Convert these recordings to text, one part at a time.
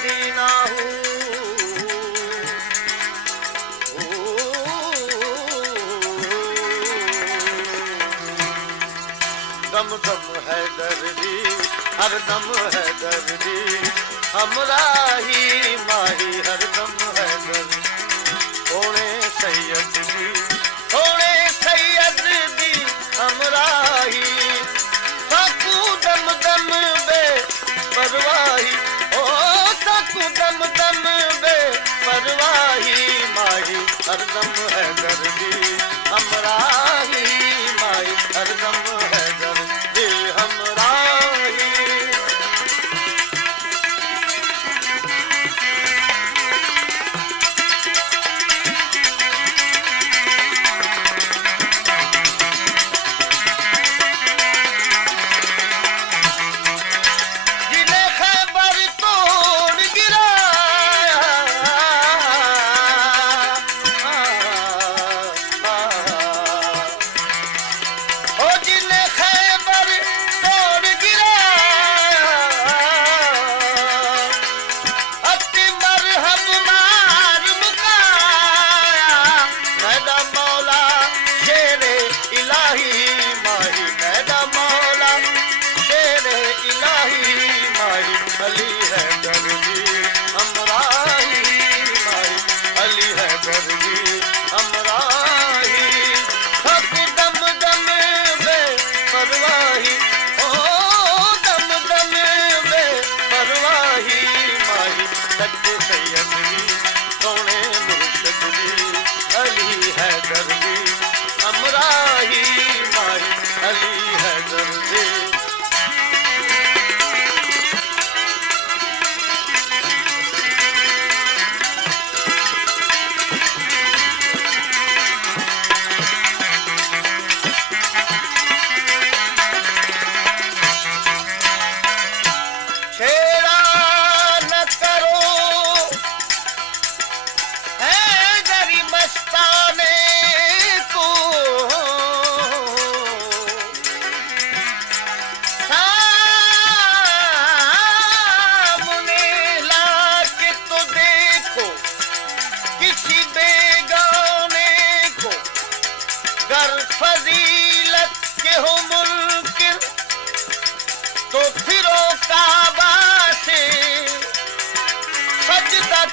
Medina हूँ। दम दम है दर्दी, हर दम है दर्दी, हमरा ही माही हर दम है दर्दी। सोने सैयद दी, सोने सैयद दी हमरा ही, साकू दम दम बे परवाही, ओ साकू दम दम बे परवाही, माही हर दम है दर्दी, हमरा ही माही हर दम है दर्दी, हमरा ही।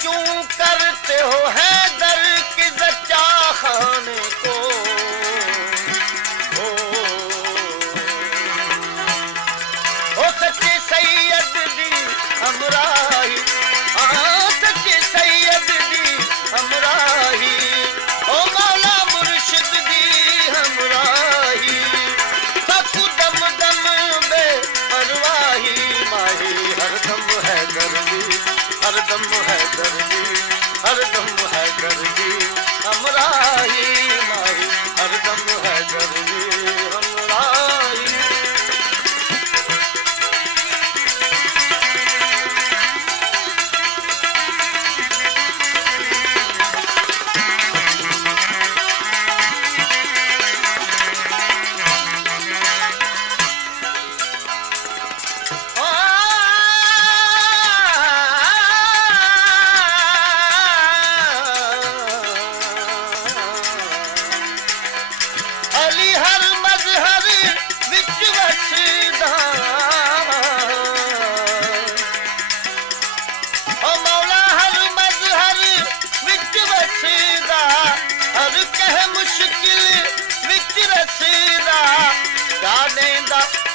क्यों करते हो हैदर की जच्चा खाने को? ओ सच्चे सैयद दी हमरा ही, हाँ सच्चे सैयद दी हमरा ही, ओ मौला मुर्शिद दी हमरा ही, साकू दम दम बे परवाही, माही हर दम है दर्दी, हर दम है दर्दी, हर दम है दर्दी, हमरा ही माही हर दम है दर्दी, हमरा ही।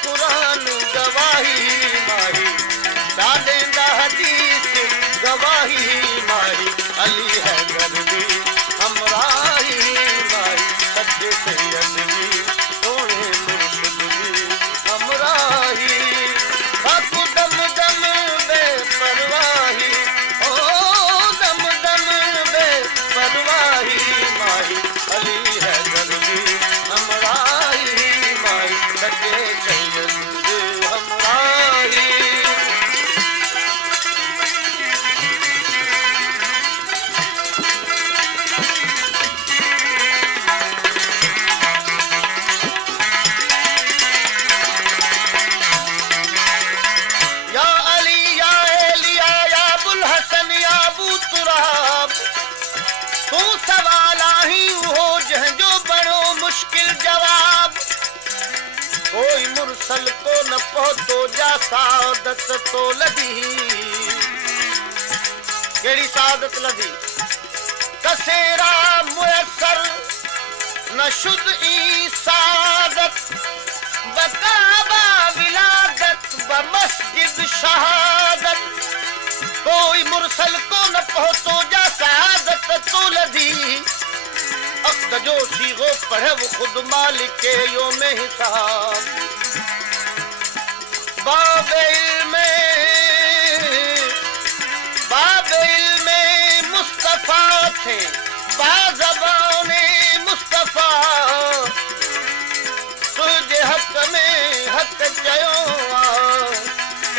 कुरान गवाही माही, डालेंदा हदीस गवाही माही, अली है दर्दी हमरा ही माही, सच्चे सैयद दी सोने मुर्शिद दी हमरा ही, साकू दम दम बे परवाही, ओ दम दम बे परवाही माही, अली है दर्दी हमरा ही माही, सच्चे सैयद दी हमरा ही। तू सवाल ही हो जंहिंजो बड़ो मुश्किल जवाब कोई मुरसल को न पहुतो जा सादत तो लदी केड़ी सादत लदी कसेरा मुयसर न शुद ई सादत बकाबा विलादत बमस्जिद शहादत कोई मुरसल को न पहुतो जा सादत तो लदी अक्द जो सीगो पढ़े वो खुद मालिक के योम हिसाब बाबे इल्मे मुस्तफा थे बाज़बाने मुस्तफा तुझे हक में हक चयो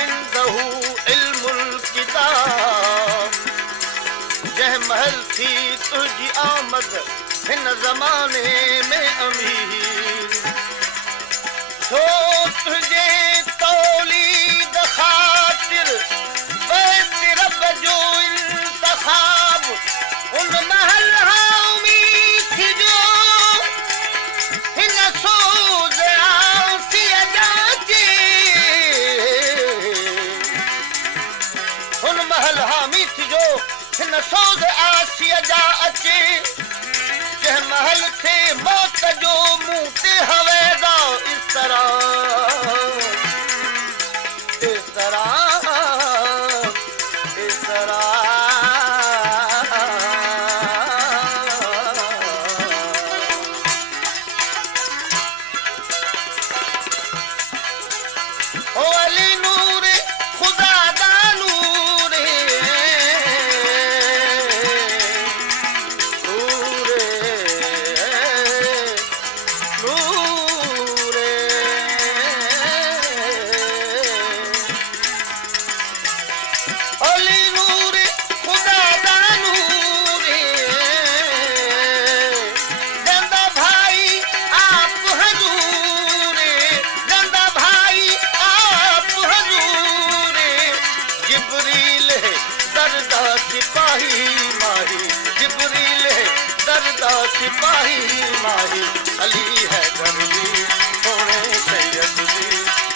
इंदहू इल्मुल किताब जह महल थी तुझी आमद हिन ज़माने में अमीर तो तुझे तौलीद खातिर बैत रब जो इंतखाब उन महल हामी थी जो हिन सोज आसिया जाके उन महल हामी थी जो हिन सोज आसिया जा अचे जह महल थे मौत जो मुंह ते हवेदा इस तरह ओ अली नूर खुदा दा नूर सिपाही माही अली है दर्जी सोने सैयद दी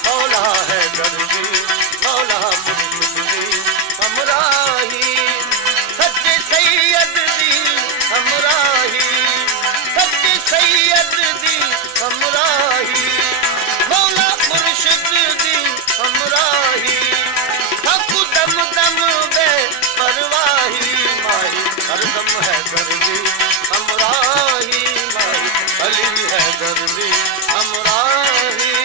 मौला है दर्जी मौला मुर्शिद दी हमराही सच्चे सैयद दी हमराही सच्चे सैयद दी हमराही मौला मुर्शिद दी हमराही हक दम दम बे परवाही माही हर दम है दर्जी हमराही माही अली है दर्दी हमराही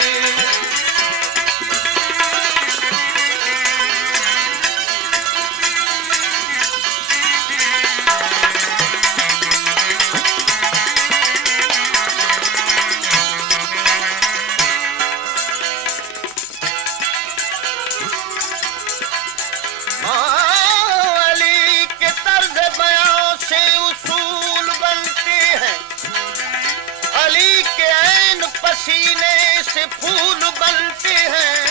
अली के तर्ज बयां से उसूल बनते हैं अली के ऐन पसीने से फूल बनते हैं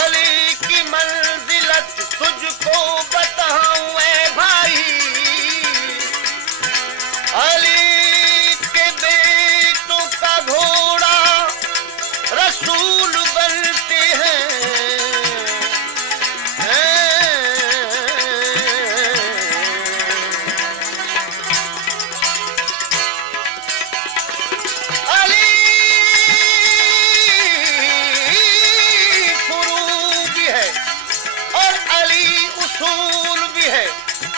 अली की मंजिलत तुझको बताऊं ऐ भाई अली के बेटों का घोड़ा रसूल बनते हैं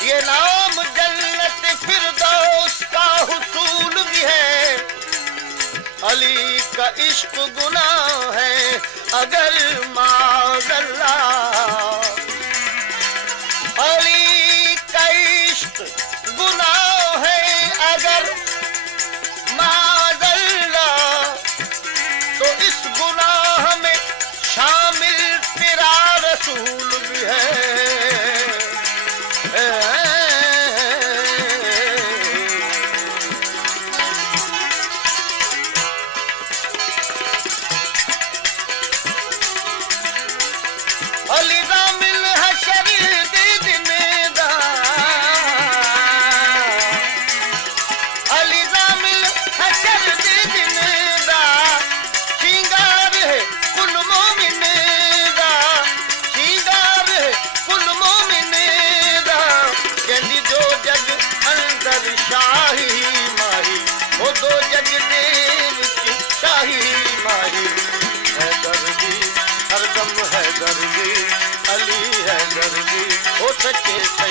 ये नाम जन्नत फिरदौस का हुसूल भी है अली का इश्क गुनाह है अगर माज़अल्लाह अली का इश्क गुनाह है अगर माज़अल्लाह तो इस गुनाह में शामिल तेरा रसूल भी है अली दा मिल हशर दे दिन दा सच्चे